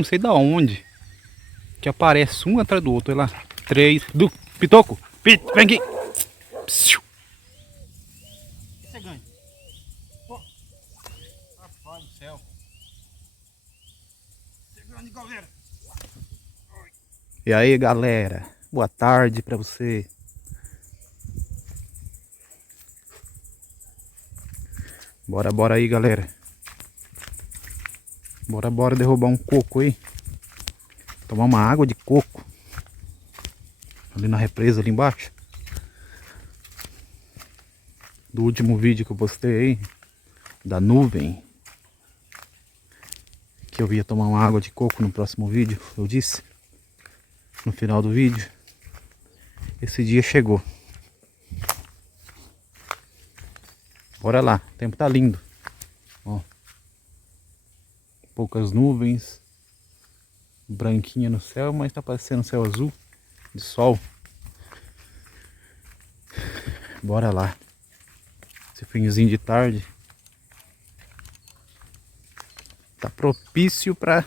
Não sei da onde que aparece um atrás do outro. Olha lá. 3 do Pitoco. Pito, vem aqui. Psiu. Você ganha. Oh. Rapaz do céu. Você ganha, galera. E aí, galera. Boa tarde pra você. Bora aí, galera. Bora derrubar um coco aí. Tomar uma água de coco. Ali na represa, ali embaixo. Do último vídeo que eu postei aí. Da nuvem. Que eu ia tomar uma água de coco no próximo vídeo. Eu disse. No final do vídeo. Esse dia chegou. Bora lá. O tempo tá lindo. Ó. Poucas nuvens. Branquinha no céu, mas tá parecendo céu azul de sol. Bora lá. Esse finzinho de tarde tá propício pra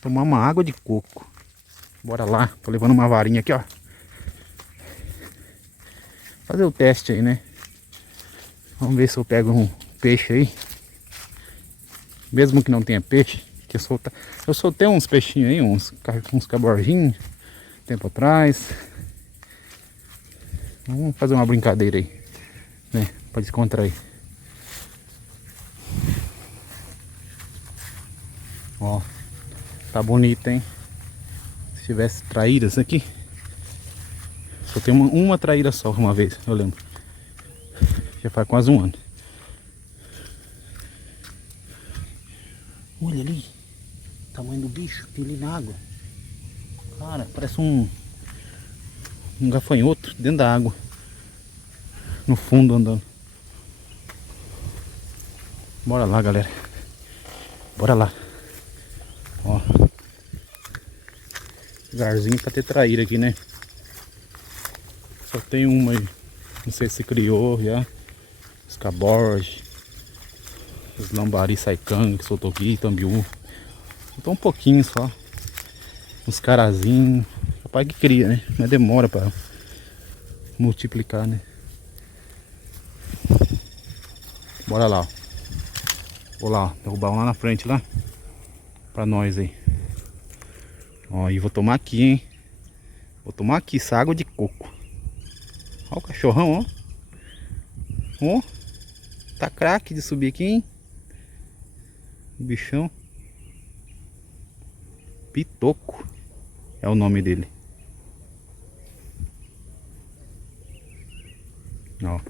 tomar uma água de coco. Bora lá. Tô levando uma varinha aqui, ó. Fazer o teste aí, né? Vamos ver se eu pego um peixe aí. Mesmo que não tenha peixe. Que eu soltei uns peixinhos aí, uns caborginhos tempo atrás. Vamos fazer uma brincadeira aí, né? Pra descontrair. Ó, tá bonito, hein? Se tivesse traíras aqui. Só tem uma traíra só uma vez, eu lembro. Já faz quase um ano. Olha ali. O tamanho do bicho, tem ali na água. Cara, parece um gafanhoto dentro da água. No fundo andando. Bora lá, galera. Bora lá. Ó. Lugarzinho pra ter traíra aqui, né? Só tem uma aí. Não sei se criou já. Os caborges. Os lambari saicanga que soltou aqui, tambiú. Soltou um pouquinho só. Uns carazinhos. Rapaz que cria, né? Mas demora pra multiplicar, né? Bora lá, ó. Vou lá, ó, derrubar um lá na frente lá. Pra nós aí. Ó, e vou tomar aqui, hein? Vou tomar aqui essa água de coco. Ó o cachorrão, ó. Ó. Tá craque de subir aqui, hein? O bichão. Pitoco é o nome dele. Ó.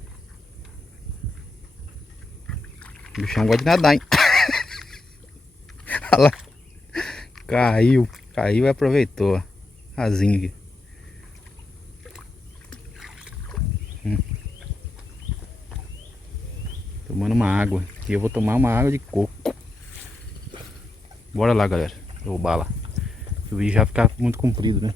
O bichão gosta de nadar, hein? Olha lá. Caiu e aproveitou. Asinho aqui. Tomando uma água. E eu vou tomar uma água de coco. Bora lá, galera. Derrubar lá. O vídeo já ficar muito comprido, né?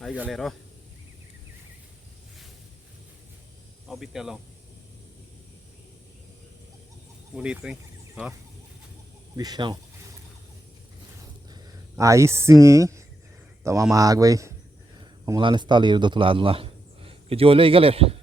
Aí galera, ó. Ó o bitelão. Bonito, hein? Ó. Bichão. Aí sim, hein? Tomar uma água aí. Vamos lá nesse taleiro do outro lado lá. Fica de olho aí, galera.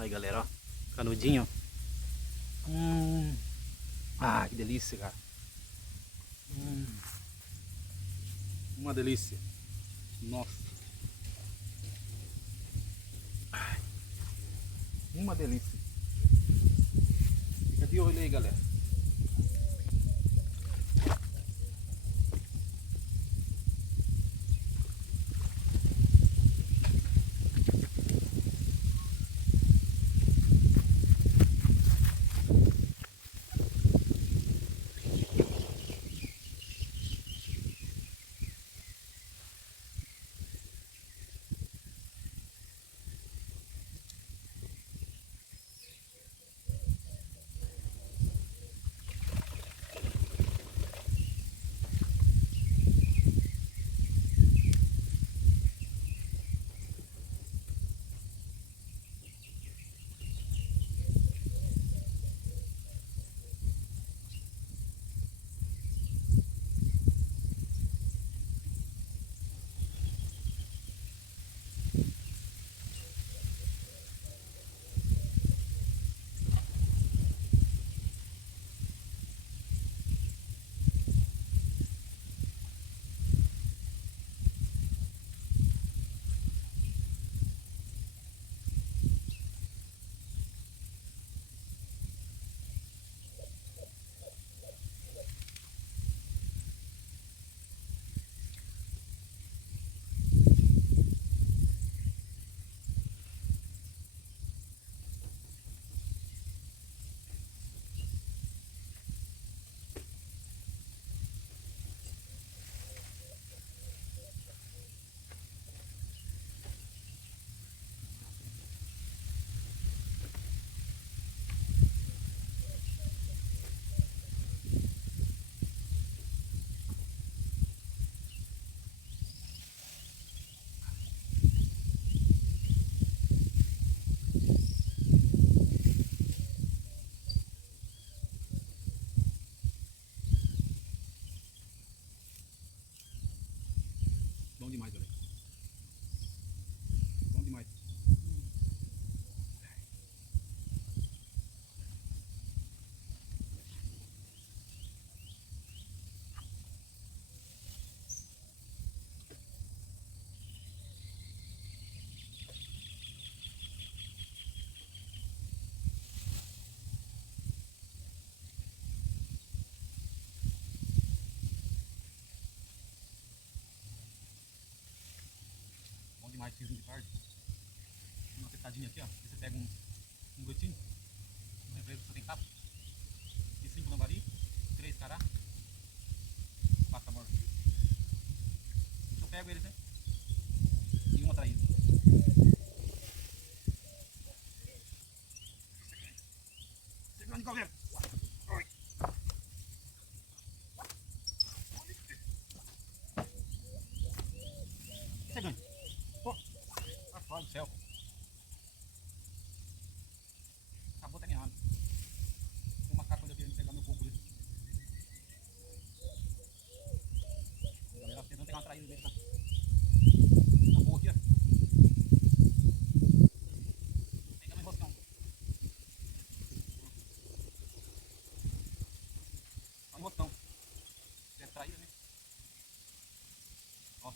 Aí galera, ó. Canudinho. Ah, que delícia, cara. Uma delícia. Nossa. Ai, uma delícia. Fica de olho aí, galera. Bom demais, galera. Bom demais. Bom demais, fizinho de tarde. Uma apertadinha aqui, ó. Aí você pega um gotinho. No represo você tem capa. E 5 lambari. 3 cará. 4 amor. Então eu pego eles, né? E uma traída. Segurando, galera. Chegando. Pô, rapaz do céu. Acabou até minha arma. Tem uma capa querendo pegar meu coco ali. Galera, tentando pegar uma traída dele, tá? Tá boa aqui, ó. Pegando o roscão. Olha o roscão. É traída, né? Ó.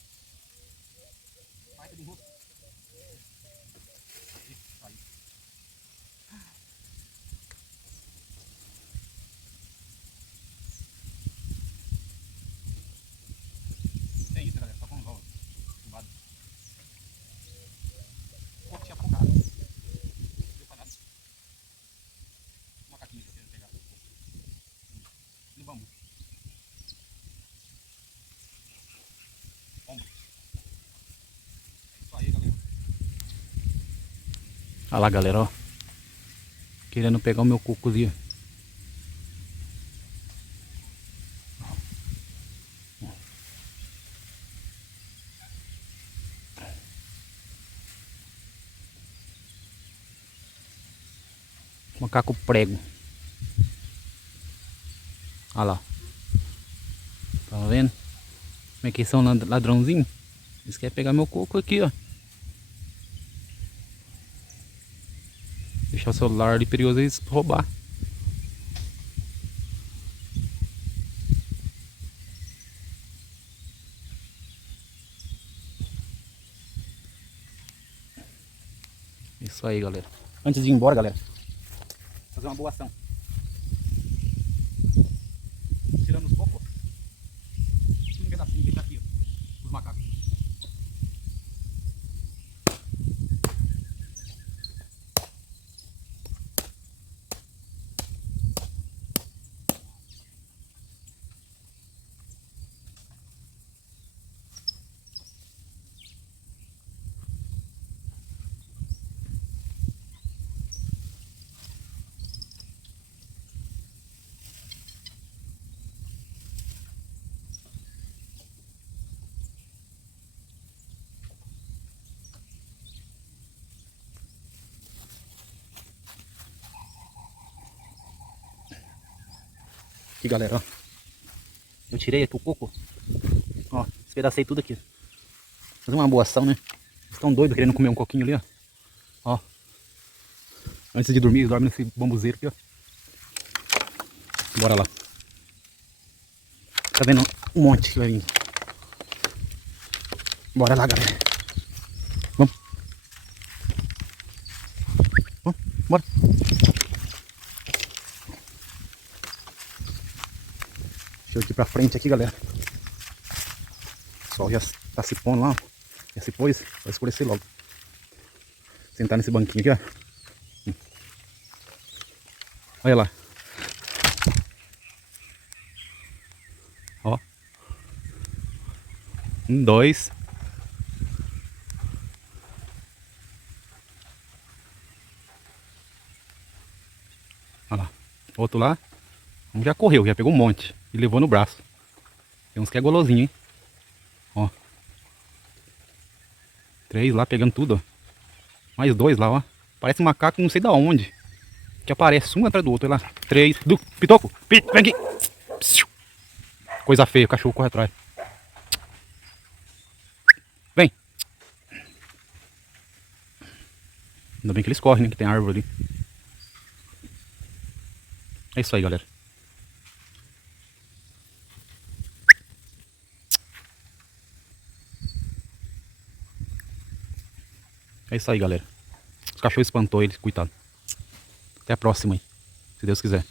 Baita de um rosto. Aí, traída. É isso, galera. Só com os ovos. Chumbado. Pô, tinha focado. Deu pra nada. Uma caquinha que eu quero pegar. No bambu. Ombro. É isso aí, galera. Olha lá, galera, ó. Querendo pegar o meu cocozinho. Macaco prego. Olha lá. Tá vendo? Como é que são ladrãozinho? Eles querem pegar meu coco aqui, ó. Deixar o celular ali perigoso eles roubar. Isso aí, galera. Antes de ir embora, galera, fazer uma boa ação. Tirando os cocos. Um pedacinho deixa aqui, ó. Os macacos. Aqui, galera, ó. Eu tirei aqui o coco. Ó, despedacei tudo aqui. Fazer uma boa ação, né? Eles estão doidos querendo comer um coquinho ali, ó. Ó. Antes de dormir, eles dormem nesse bambuzeiro aqui, ó. Bora lá. Tá vendo um monte que vai vir. Bora lá, galera. Vamos. Vamos, bora. Deixa eu ir pra frente aqui, galera. O sol já tá se pondo lá. Já se pôs. Vai escurecer logo. Sentar nesse banquinho aqui, ó. Olha lá. Ó. 1, 2. Olha lá. Outro lá. Um já correu, já pegou um monte. E levou no braço. Tem uns que é golosinho, hein. Ó. 3 lá pegando tudo, ó. Mais 2 lá, ó. Parece um macaco não sei da onde. Que aparece um atrás do outro. Olha lá. 3. Pitoco. Vem aqui. Coisa feia, o cachorro corre atrás. Ainda bem que eles correm, né? Que tem árvore ali. É isso aí, galera. É isso aí, galera. Os cachorros espantou eles, coitado. Até a próxima aí, se Deus quiser.